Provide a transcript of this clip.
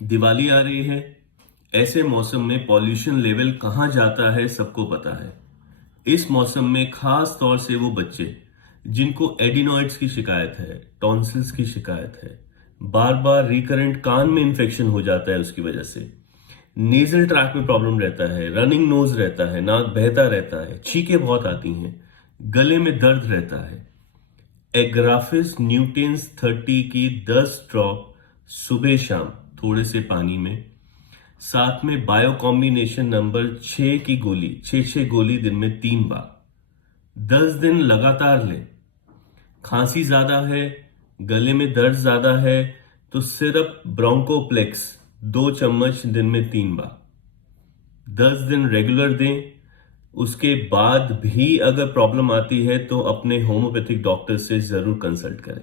दिवाली आ रही है। ऐसे मौसम में पॉल्यूशन लेवल कहाँ जाता है सबको पता है। इस मौसम में खास तौर से वो बच्चे जिनको एडिनॉइड्स की शिकायत है, टॉन्सिल्स की शिकायत है, बार बार रिकरेंट कान में इन्फेक्शन हो जाता है, उसकी वजह से नेजल ट्रैक में प्रॉब्लम रहता है, रनिंग नोज रहता है, नाक बहता रहता है, छींकें बहुत आती हैं, गले में दर्द रहता है। एग्राफिस न्यूटेंस 30 की 10 ड्रॉप सुबह शाम थोड़े से पानी में, साथ में बायो कॉम्बिनेशन नंबर 6 की गोली, 6 गोली दिन में 3 बार 10 दिन लगातार लें। खांसी ज्यादा है, गले में दर्द ज्यादा है तो सिर्फ ब्रोंकोप्लेक्स 2 चम्मच दिन में 3 बार 10 दिन रेगुलर दें। उसके बाद भी अगर प्रॉब्लम आती है तो अपने होम्योपैथिक डॉक्टर से जरूर कंसल्ट करें।